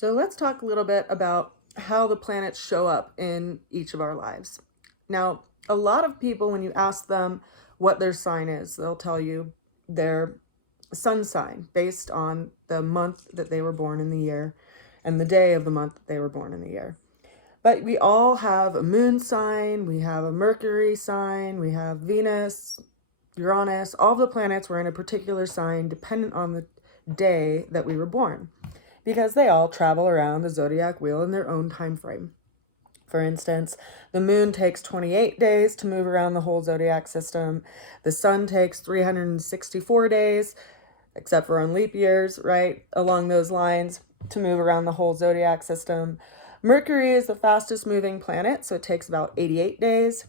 So let's talk a little bit about how the planets show up in each of our lives. Now, a lot of people, when you ask them what their sign is, they'll tell you their sun sign based on the month that they were born in the year and the day of the month that they were born in the year. But we all have a moon sign, we have a Mercury sign, we have Venus, Uranus, all the planets were in a particular sign dependent on the day that we were born, because they all travel around the zodiac wheel in their own time frame. For instance, the moon takes 28 days to move around the whole zodiac system. The sun takes 364 days, except for on leap years, right? Along those lines, to move around the whole zodiac system. Mercury is the fastest moving planet, so it takes about 88 days.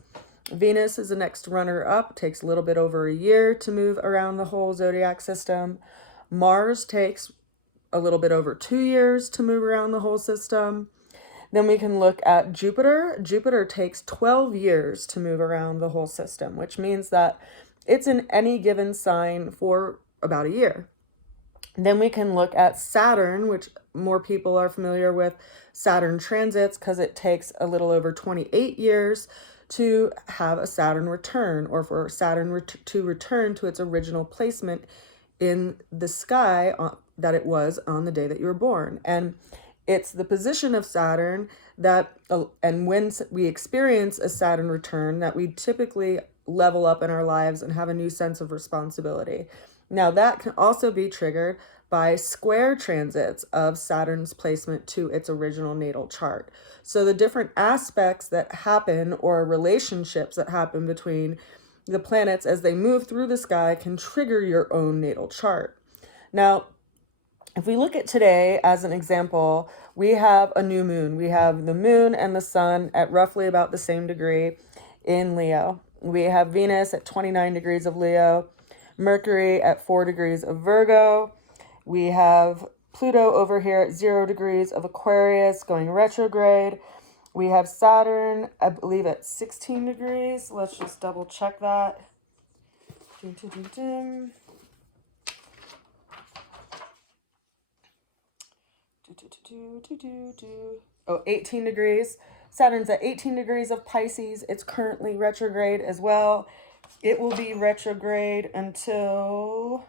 Venus is the next runner up, takes a little bit over a year to move around the whole zodiac system. Mars takes a little bit over 2 years to move around the whole system. Then we can look at Jupiter. Jupiter takes 12 years to move around the whole system, which means that it's in any given sign for about a year. Then we can look at Saturn, which more people are familiar with Saturn transits because it takes a little over 28 years to have a Saturn return, or for Saturn to return to its original placement in the sky that it was on the day that you were born. And it's the position of Saturn that, and when we experience a Saturn return, that we typically level up in our lives and have a new sense of responsibility. Now, that can also be triggered by square transits of Saturn's placement to its original natal chart. So the different aspects that happen, or relationships that happen between the planets as they move through the sky, can trigger your own natal chart. Now, if we look at today as an example, we have a new moon. We have the moon and the sun at roughly about the same degree in Leo. We have Venus at 29 degrees of Leo, Mercury at 4 degrees of Virgo. We have Pluto over here at 0 degrees of Aquarius going retrograde. We have Saturn, I believe, at 16 degrees. Let's just double check that. Oh, 18 degrees. Saturn's at 18 degrees of Pisces. It's currently retrograde as well. It will be retrograde until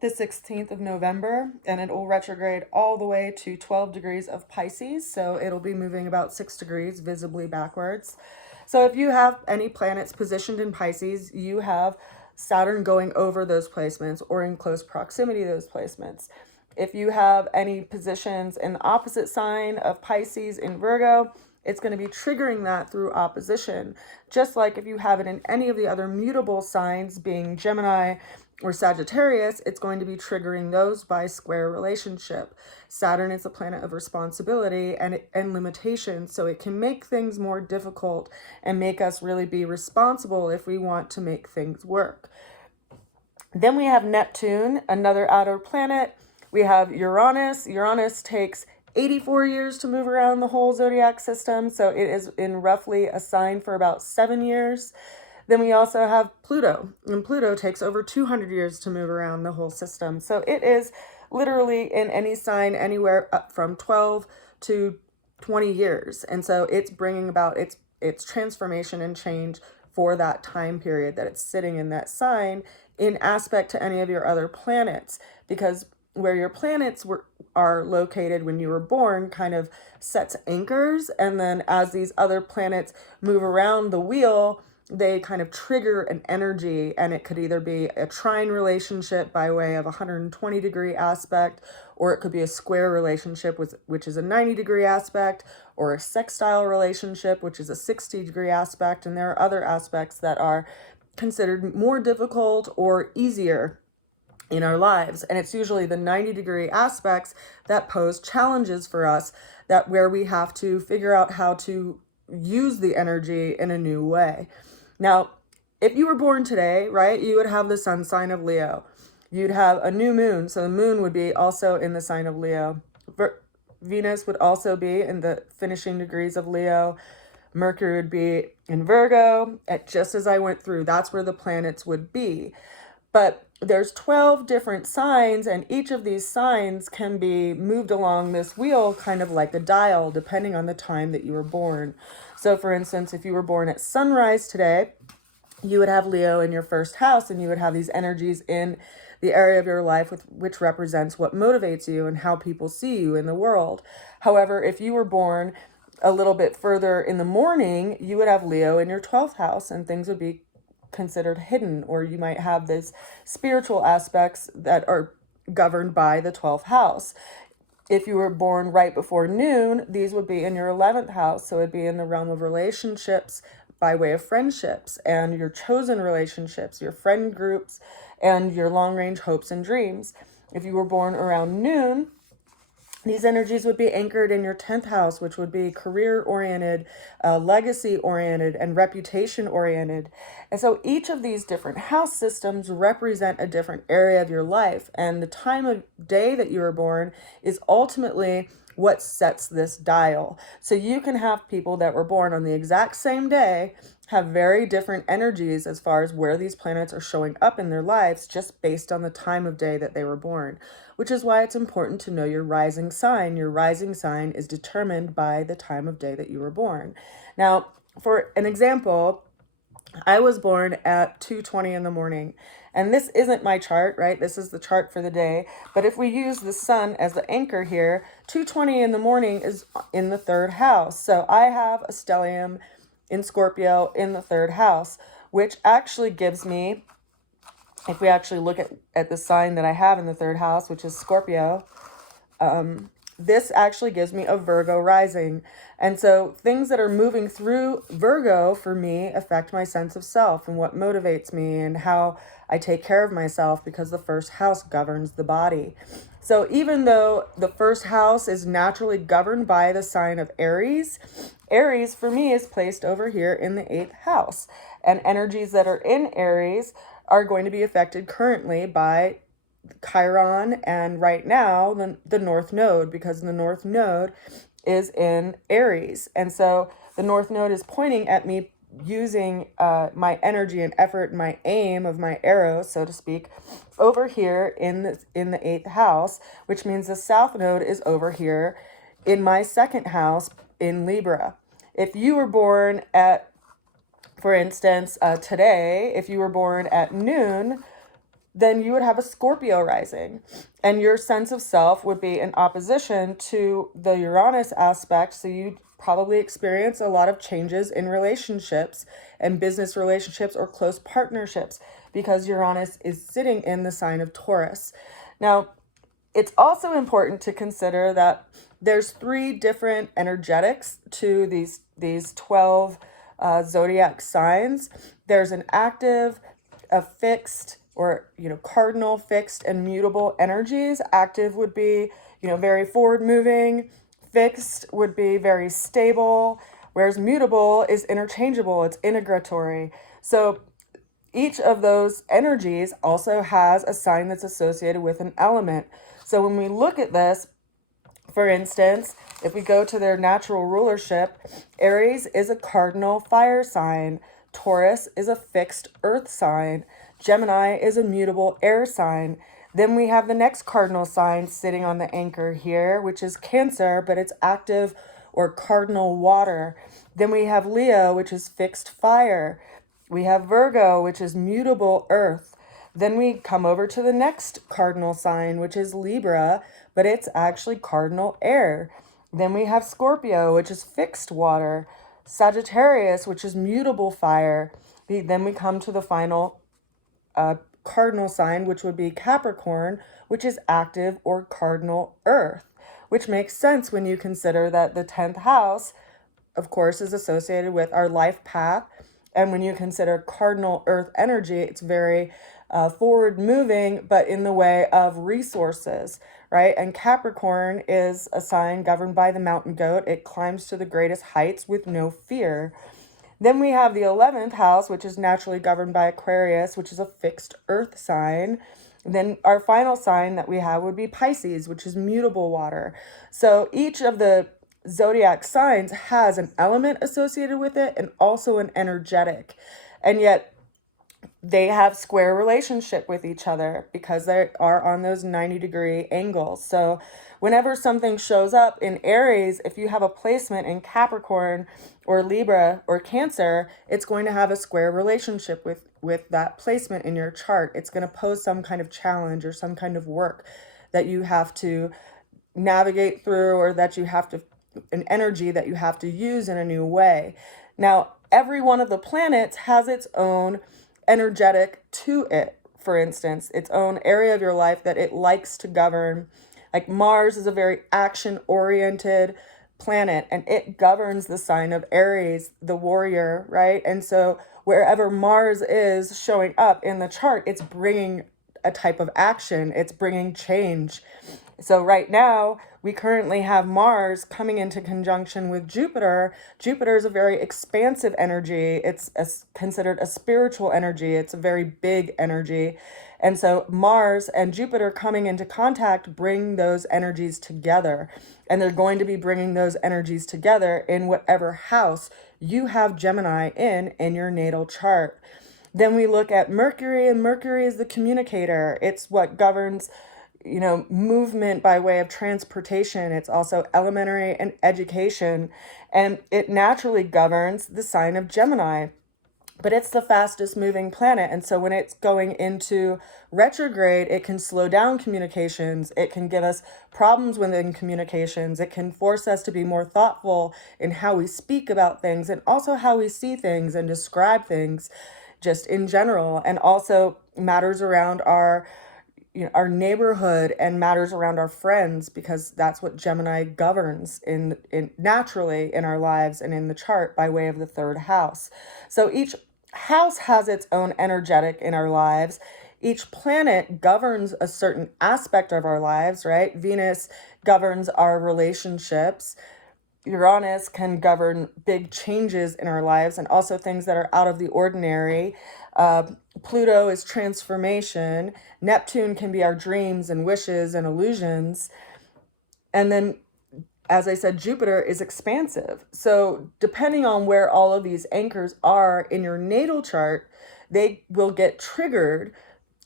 the 16th of November, and it will retrograde all the way to 12 degrees of Pisces. So it'll be moving about 6 degrees visibly backwards. So if you have any planets positioned in Pisces, you have Saturn going over those placements or in close proximity to those placements. If you have any positions in the opposite sign of Pisces in Virgo, it's going to be triggering that through opposition. Just like if you have it in any of the other mutable signs, being Gemini or Sagittarius, it's going to be triggering those by square relationship. Saturn is a planet of responsibility and limitations, so it can make things more difficult and make us really be responsible if we want to make things work. Then we have Neptune, another outer planet. We have Uranus. Uranus takes 84 years to move around the whole zodiac system, so it is in roughly a sign for about 7 years. Then we also have Pluto, and Pluto takes over 200 years to move around the whole system. So it is literally in any sign anywhere up from 12 to 20 years. And so it's bringing about its transformation and change for that time period that it's sitting in that sign in aspect to any of your other planets, because where your planets are located when you were born kind of sets anchors, and then as these other planets move around the wheel, they kind of trigger an energy, and it could either be a trine relationship by way of a 120 degree aspect, or it could be a square relationship which is a 90 degree aspect, or a sextile relationship which is a 60 degree aspect, and there are other aspects that are considered more difficult or easier in our lives. And it's usually the 90 degree aspects that pose challenges for us, that where we have to figure out how to use the energy in a new way. Now, if you were born today, right, you would have the sun sign of Leo. You'd have a new moon, so the moon would be also in the sign of Leo. Venus would also be in the finishing degrees of Leo. Mercury would be in Virgo. Just as I went through, that's where the planets would be. But there's 12 different signs, and each of these signs can be moved along this wheel kind of like a dial, depending on the time that you were born. So for instance, if you were born at sunrise today, you would have Leo in your first house, and you would have these energies in the area of your life which represents what motivates you and how people see you in the world. However, if you were born a little bit further in the morning, you would have Leo in your 12th house, and things would be considered hidden, or you might have these spiritual aspects that are governed by the 12th house. If you were born right before noon, these would be in your 11th house. So it'd be in the realm of relationships by way of friendships and your chosen relationships, your friend groups, and your long-range hopes and dreams. If you were born around noon, these energies would be anchored in your 10th house, which would be career-oriented, legacy-oriented, and reputation-oriented. And so each of these different house systems represent a different area of your life. And the time of day that you were born is ultimately what sets this dial. So you can have people that were born on the exact same day have very different energies as far as where these planets are showing up in their lives, just based on the time of day that they were born, which is why it's important to know your rising sign. Your rising sign is determined by the time of day that you were born. Now, for an example, I was born at 2:20 in the morning, and this isn't my chart, right? This is the chart for the day. But if we use the sun as the anchor here, 2:20 in the morning is in the 3rd house. So I have a stellium in Scorpio in the 3rd house, which actually gives me, if we actually look at the sign that I have in the 3rd house, which is Scorpio, this actually gives me a Virgo rising. And so things that are moving through Virgo for me affect my sense of self and what motivates me and how I take care of myself, because the 1st house governs the body. So even though the 1st house is naturally governed by the sign of Aries, Aries for me is placed over here in the 8th house. And energies that are in Aries are going to be affected currently by Chiron and right now the North Node, because the North Node is in Aries. And so the North Node is pointing at me using my energy and effort, my aim of my arrow, so to speak, over here in the 8th house, which means the South Node is over here in my 2nd house in Libra. If you were born at, for instance, today, if you were born at noon, then you would have a Scorpio rising, and your sense of self would be in opposition to the Uranus aspect. So you'd probably experience a lot of changes in relationships and business relationships or close partnerships, because Uranus is sitting in the sign of Taurus. Now, it's also important to consider that there's 3 different energetics to these 12 zodiac signs. There's an active, a fixed, or, cardinal, fixed, and mutable energies. Active would be, very forward moving. Fixed would be very stable, whereas mutable is interchangeable. It's integratory. So each of those energies also has a sign that's associated with an element. So when we look at this, for instance, if we go to their natural rulership, Aries is a cardinal fire sign. Taurus is a fixed earth sign. Gemini is a mutable air sign. Then we have the next cardinal sign sitting on the anchor here, which is Cancer, but it's active or cardinal water. Then we have Leo, which is fixed fire. We have Virgo, which is mutable earth. Then we come over to the next cardinal sign, which is Libra, but it's actually cardinal air. Then we have Scorpio, which is fixed water. Sagittarius, which is mutable fire. Then we come to the final cardinal sign, which would be Capricorn, which is active or cardinal earth, which makes sense when you consider that the 10th house, of course, is associated with our life path. And when you consider cardinal earth energy, it's very forward moving, but in the way of resources, right? And Capricorn is a sign governed by the mountain goat. It climbs to the greatest heights with no fear. Then we have the 11th house, which is naturally governed by Aquarius, which is a fixed earth sign. Then our final sign that we have would be Pisces, which is mutable water. So each of the zodiac signs has an element associated with it and also an energetic. And yet they have square relationship with each other because they are on those 90-degree angles. So whenever something shows up in Aries, if you have a placement in Capricorn or Libra or Cancer, it's going to have a square relationship with that placement in your chart. It's going to pose some kind of challenge or some kind of work that you have to navigate through, or that you have to, an energy that you have to use in a new way. Now, every one of the planets has its own energetic to it. For instance, its own area of your life that it likes to govern. Like Mars is a very action-oriented planet, and it governs the sign of Aries, the warrior, right? And so wherever Mars is showing up in the chart, it's bringing a type of action, it's bringing change. So right now, we currently have Mars coming into conjunction with Jupiter. Jupiter is a very expansive energy. It's considered a spiritual energy. It's a very big energy. And so Mars and Jupiter coming into contact bring those energies together. And they're going to be bringing those energies together in whatever house you have Gemini in your natal chart. Then we look at Mercury, and Mercury is the communicator. It's what governs, movement by way of transportation. It's also elementary and education, and it naturally governs the sign of Gemini. But it's the fastest moving planet, and so when it's going into retrograde, it can slow down communications. It can give us problems within communications. It can force us to be more thoughtful in how we speak about things, and also how we see things and describe things just in general, and also matters around our neighborhood and matters around our friends, because that's what Gemini governs in naturally in our lives and in the chart by way of the third house. So each house has its own energetic in our lives. Each planet governs a certain aspect of our lives, right? Venus governs our relationships. Uranus can govern big changes in our lives and also things that are out of the ordinary. Pluto is transformation. Neptune can be our dreams and wishes and illusions. And then, as I said, Jupiter is expansive. So depending on where all of these anchors are in your natal chart, they will get triggered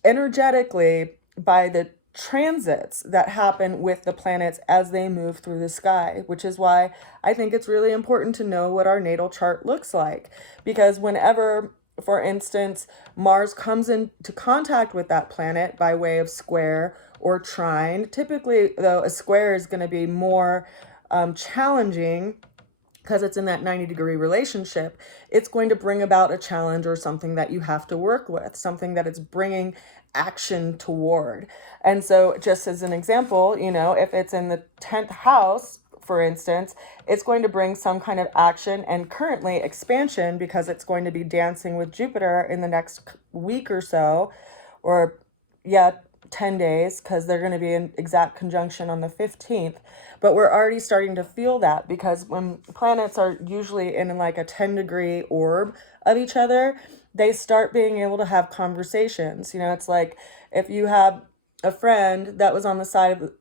energetically by the transits that happen with the planets as they move through the sky, which is why I think it's really important to know what our natal chart looks like. Because whenever, for instance, Mars comes into contact with that planet by way of square or trine, typically, though, a square is going to be more challenging because it's in that 90-degree relationship. It's going to bring about a challenge or something that you have to work with, something that it's bringing action toward. And so just as an example, if it's in the 10th house, for instance, it's going to bring some kind of action and currently expansion, because it's going to be dancing with Jupiter in the next week or so, or 10 days, because they're going to be in exact conjunction on the 15th. But we're already starting to feel that, because when planets are usually in like a 10-degree orb of each other, they start being able to have conversations. It's like if you have a friend that was on the side of,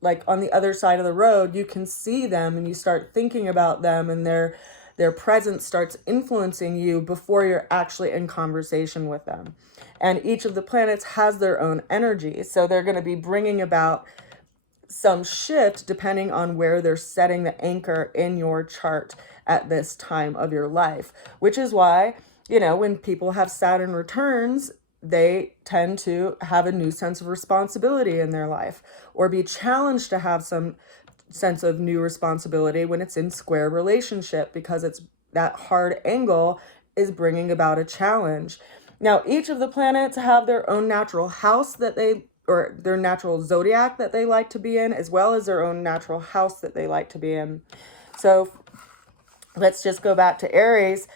like on the other side of the road, you can see them and you start thinking about them, and their presence starts influencing you before you're actually in conversation with them. And each of the planets has their own energy. So they're going to be bringing about some shift depending on where they're setting the anchor in your chart at this time of your life, which is why, when people have Saturn returns, they tend to have a new sense of responsibility in their life, or be challenged to have some sense of new responsibility when it's in square relationship, because it's that hard angle is bringing about a challenge. Now, each of the planets have their own natural house or their natural zodiac that they like to be in, as well as their own natural house that they like to be in. So let's just go back to Aries.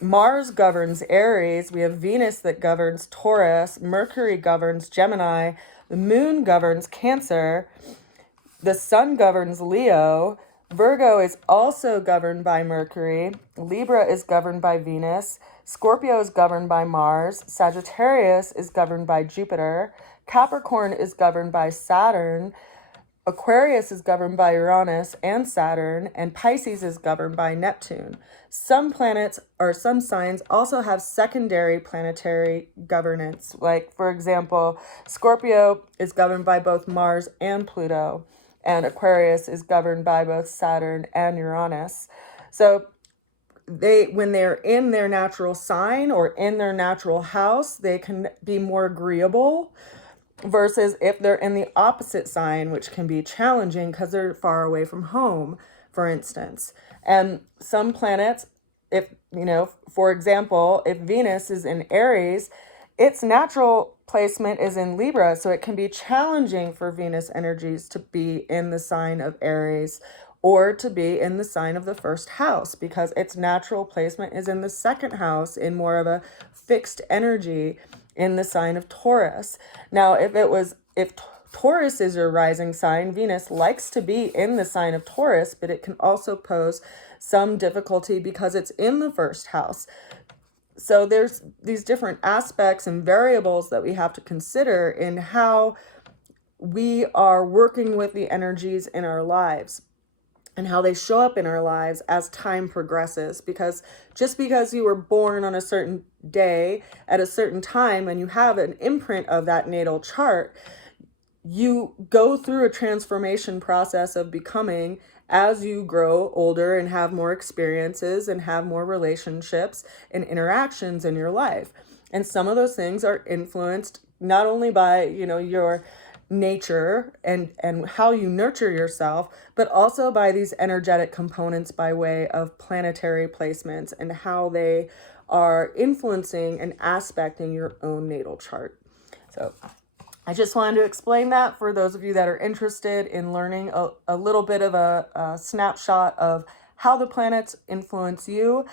Mars governs Aries. We have Venus that governs Taurus. Mercury governs Gemini. The moon governs Cancer. The sun governs Leo. Virgo is also governed by Mercury. Libra is governed by Venus. Scorpio is governed by Mars. Sagittarius is governed by Jupiter. Capricorn is governed by Saturn. Aquarius is governed by Uranus and Saturn, and Pisces is governed by Neptune. Some planets or some signs also have secondary planetary governance. Like, for example, Scorpio is governed by both Mars and Pluto, and Aquarius is governed by both Saturn and Uranus. So when they're in their natural sign or in their natural house, they can be more agreeable versus if they're in the opposite sign, which can be challenging because they're far away from home, for instance. And some planets, if, for example, if Venus is in Aries, its natural placement is in Libra, so it can be challenging for Venus energies to be in the sign of Aries or to be in the sign of the first house because its natural placement is in the second house in more of a fixed energy in the sign of Taurus. Now, if Taurus is your rising sign, Venus likes to be in the sign of Taurus, but it can also pose some difficulty because it's in the first house. So there's these different aspects and variables that we have to consider in how we are working with the energies in our lives and how they show up in our lives as time progresses. Because just because you were born on a certain day at a certain time and you have an imprint of that natal chart, you go through a transformation process of becoming as you grow older and have more experiences and have more relationships and interactions in your life. And some of those things are influenced not only by, your nature and how you nurture yourself, but also by these energetic components by way of planetary placements and how they are influencing and aspecting your own natal chart. So I just wanted to explain that for those of you that are interested in learning a little bit of a snapshot of how the planets influence you.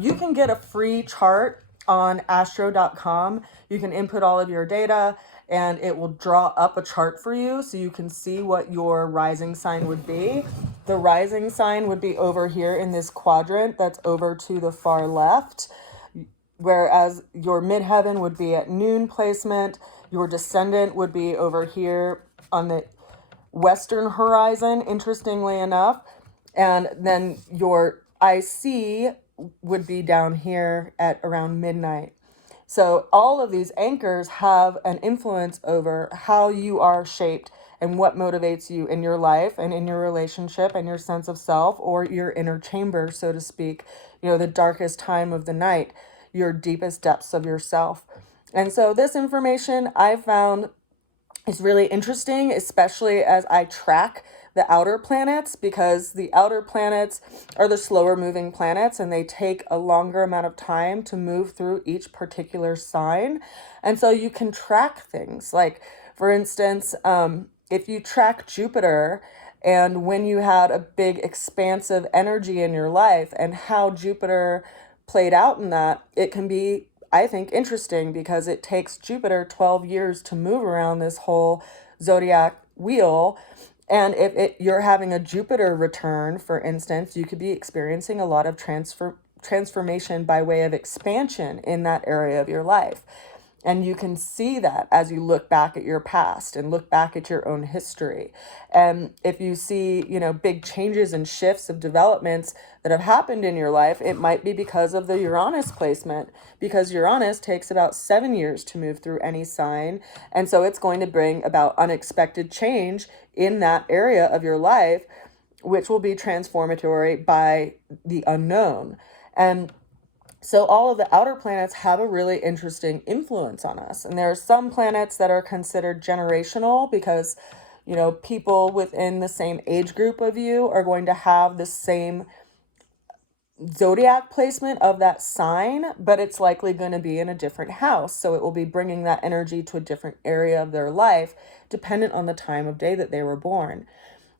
You can get a free chart on astro.com. You can input all of your data and it will draw up a chart for you so you can see what your rising sign would be. The rising sign would be over here in this quadrant that's over to the far left, whereas your midheaven would be at noon placement. Your descendant would be over here on the western horizon, interestingly enough. And then your IC would be down here at around midnight. So all of these anchors have an influence over how you are shaped and what motivates you in your life and in your relationship and your sense of self, or your inner chamber, so to speak, the darkest time of the night, your deepest depths of yourself. And so this information I found is really interesting, especially as I track the outer planets, because the outer planets are the slower moving planets and they take a longer amount of time to move through each particular sign. And so you can track things like, for instance, if you track Jupiter and when you had a big expansive energy in your life and how Jupiter played out in that, it can be, I think, interesting because it takes Jupiter 12 years to move around this whole zodiac wheel. And if you're having a Jupiter return, for instance, you could be experiencing a lot of transformation by way of expansion in that area of your life. And you can see that as you look back at your past and look back at your own history. And if you see, big changes and shifts of developments that have happened in your life, it might be because of the Uranus placement, because Uranus takes about 7 years to move through any sign. And so it's going to bring about unexpected change in that area of your life, which will be transformatory by the unknown. And so all of the outer planets have a really interesting influence on us. And there are some planets that are considered generational because, people within the same age group of you are going to have the same zodiac placement of that sign, but it's likely going to be in a different house. So it will be bringing that energy to a different area of their life, dependent on the time of day that they were born.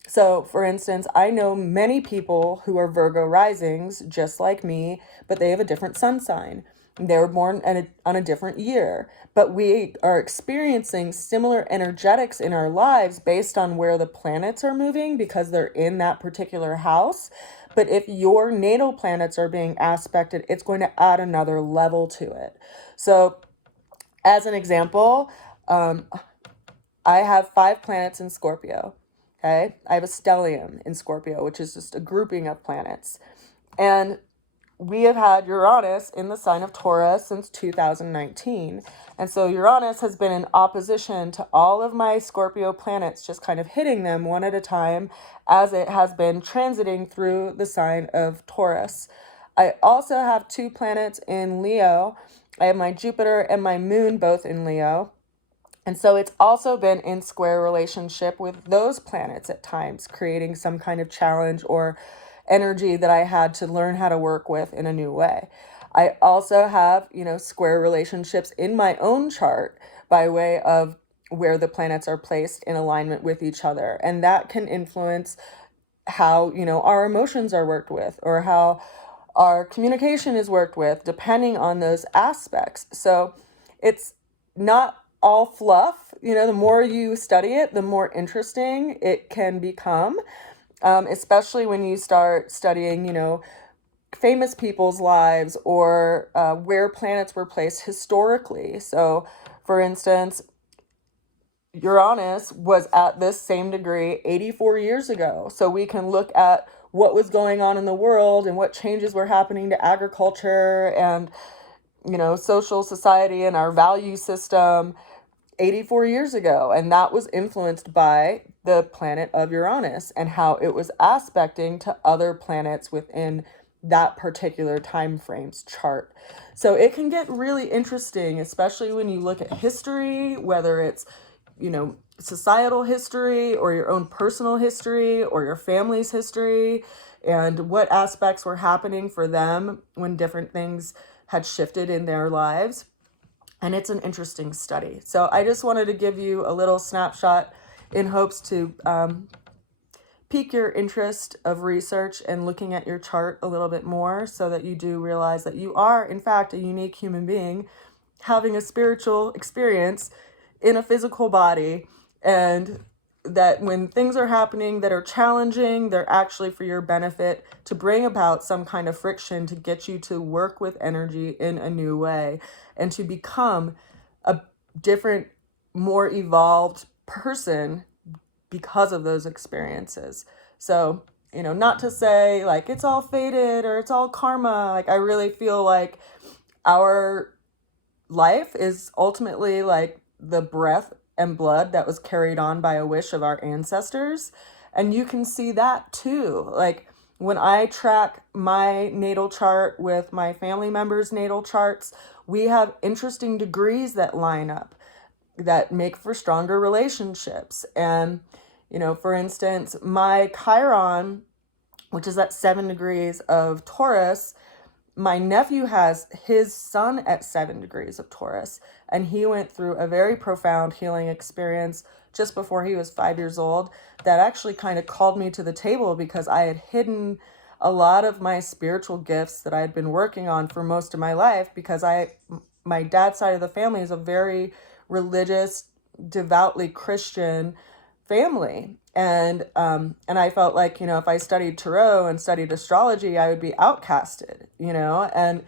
So, for instance, I know many people who are Virgo risings, just like me, but they have a different sun sign. They were born on a different year, but we are experiencing similar energetics in our lives based on where the planets are moving because they're in that particular house. But if your natal planets are being aspected, it's going to add another level to it. So, as an example, I have 5 planets in Scorpio. Okay, I have a stellium in Scorpio, which is just a grouping of planets. And we have had Uranus in the sign of Taurus since 2019. And so Uranus has been in opposition to all of my Scorpio planets, just kind of hitting them one at a time as it has been transiting through the sign of Taurus. I also have 2 planets in Leo. I have my Jupiter and my moon both in Leo. And so it's also been in square relationship with those planets at times, creating some kind of challenge or energy that I had to learn how to work with in a new way. I also have, square relationships in my own chart by way of where the planets are placed in alignment with each other. And that can influence how, our emotions are worked with or how our communication is worked with, depending on those aspects. So it's not all fluff. The more you study it, the more interesting it can become, especially when you start studying, famous people's lives or where planets were placed historically. So, for instance, Uranus was at this same degree 84 years ago. So we can look at what was going on in the world and what changes were happening to agriculture and, social society and our value system 84 years ago. And that was influenced by the planet of Uranus and how it was aspecting to other planets within that particular time frame's chart. So it can get really interesting, especially when you look at history, whether it's, societal history or your own personal history or your family's history, and what aspects were happening for them when different things had shifted in their lives. And it's an interesting study. So I just wanted to give you a little snapshot in hopes to pique your interest of research and looking at your chart a little bit more, so that you do realize that you are, in fact, a unique human being having a spiritual experience in a physical body, and that when things are happening that are challenging, they're actually for your benefit, to bring about some kind of friction to get you to work with energy in a new way and to become a different, more evolved person because of those experiences. So, not to say like it's all fated or it's all karma. Like, I really feel like our life is ultimately like the breath and blood that was carried on by a wish of our ancestors. And you can see that too. Like, when I track my natal chart with my family members' natal charts, we have interesting degrees that line up that make for stronger relationships. And, for instance, my Chiron, which is at 7 degrees of Taurus, my nephew has his son at 7 degrees of Taurus, and he went through a very profound healing experience just before he was 5 years old that actually kind of called me to the table, because I had hidden a lot of my spiritual gifts that I had been working on for most of my life, because my dad's side of the family is a very religious, devoutly Christian family. And I felt like, if I studied tarot and studied astrology, I would be outcasted, and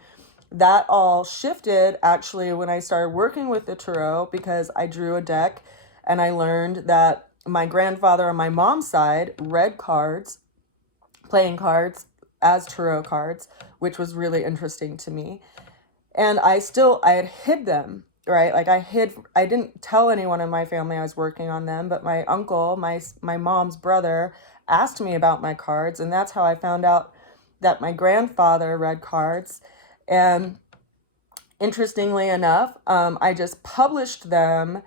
that all shifted actually when I started working with the tarot, because I drew a deck and I learned that my grandfather on my mom's side read cards, playing cards as tarot cards, which was really interesting to me. And I had hid them, right? Like, I didn't tell anyone in my family I was working on them, but my uncle, my mom's brother, asked me about my cards. And that's how I found out that my grandfather read cards. And interestingly enough, I just published them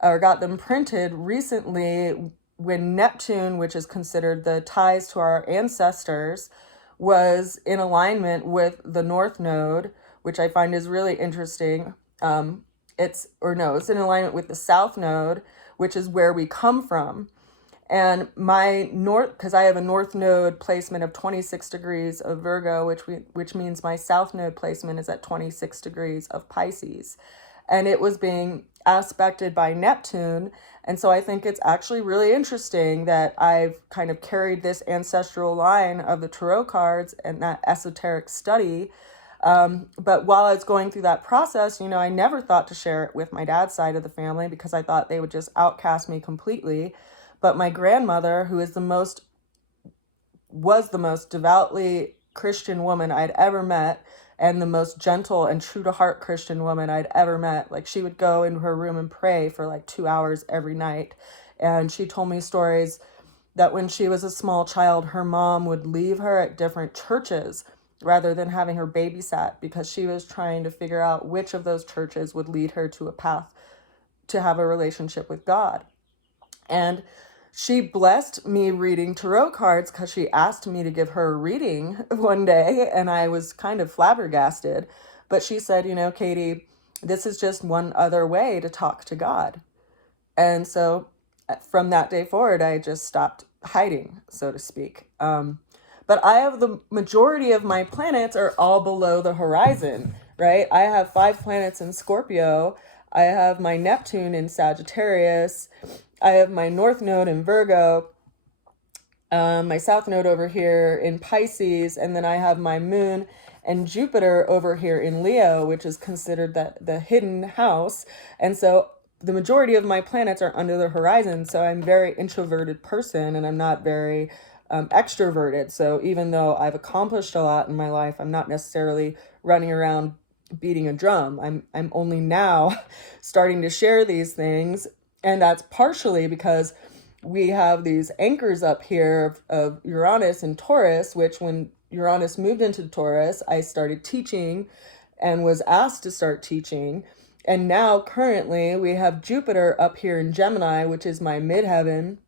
or got them printed recently when Neptune, which is considered the ties to our ancestors, was in alignment with the North Node, which I find is really interesting. It's in alignment with the South Node, which is where we come from. And because I have a North Node placement of 26 degrees of Virgo, which means my South Node placement is at 26 degrees of Pisces. And it was being aspected by Neptune. And so I think it's actually really interesting that I've kind of carried this ancestral line of the tarot cards and that esoteric study. But while I was going through that process, I never thought to share it with my dad's side of the family, because I thought they would just outcast me completely. But my grandmother, who is was the most devoutly Christian woman I'd ever met, and the most gentle and true to heart Christian woman I'd ever met. Like, she would go into her room and pray for like 2 hours every night. And she told me stories that when she was a small child, her mom would leave her at different churches rather than having her babysat, because she was trying to figure out which of those churches would lead her to a path to have a relationship with God. And she blessed me reading tarot cards because she asked me to give her a reading one day, and I was kind of flabbergasted. But she said, you know, Katie, this is just one other way to talk to God. And so from that day forward, I just stopped hiding, so to speak. But I have the majority of my planets are all below the horizon, right? I have 5 planets in Scorpio. I have my Neptune in Sagittarius. I have my North Node in Virgo, my South Node over here in Pisces, and then I have my Moon and Jupiter over here in Leo, which is considered the hidden house. And so the majority of my planets are under the horizon, so I'm a very introverted person, and I'm not very extroverted. So even though I've accomplished a lot in my life, I'm not necessarily running around beating a drum. I'm only now starting to share these things. And that's partially because we have these anchors up here of Uranus and Taurus, which when Uranus moved into Taurus, I started teaching and was asked to start teaching. And now currently we have Jupiter up here in Gemini, which is my midheaven.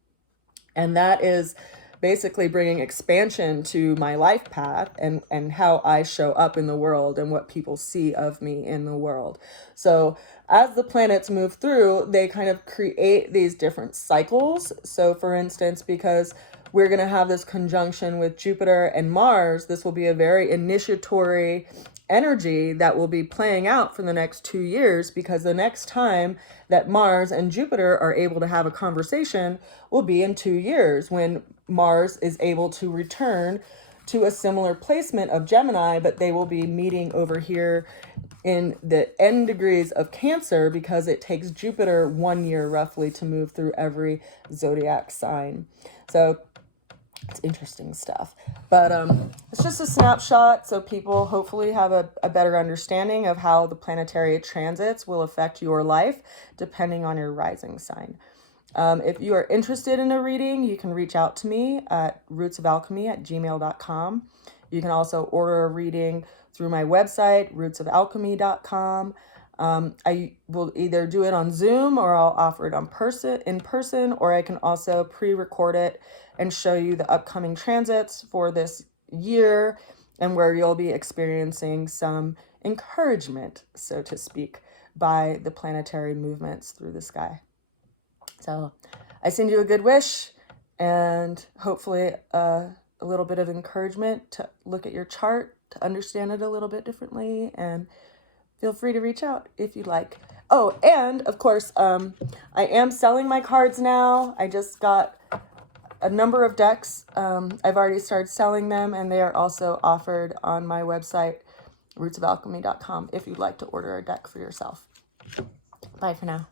And that is basically bringing expansion to my life path and how I show up in the world and what people see of me in the world. So as the planets move through, they kind of create these different cycles. So for instance, because we're going to have this conjunction with Jupiter and Mars, this will be a very initiatory energy that will be playing out for the next 2 years, because the next time that Mars and Jupiter are able to have a conversation will be in 2 years, when Mars is able to return to a similar placement of Gemini, but they will be meeting over here in the end degrees of Cancer, because it takes Jupiter 1 year roughly to move through every zodiac sign. So it's interesting stuff. But it's just a snapshot, so people hopefully have a better understanding of how the planetary transits will affect your life depending on your rising sign. If you are interested in a reading, you can reach out to me at rootsofalchemy@gmail.com. You can also order a reading through my website, rootsofalchemy.com. I will either do it on Zoom, or I'll offer it in person, or I can also pre-record it and show you the upcoming transits for this year, and where you'll be experiencing some encouragement, so to speak, by the planetary movements through the sky. So I send you a good wish, and hopefully a little bit of encouragement to look at your chart, to understand it a little bit differently, and feel free to reach out if you'd like. Oh, and of course, I am selling my cards now. I just got a number of decks. I've already started selling them, and they are also offered on my website, rootsofalchemy.com, if you'd like to order a deck for yourself. Bye for now.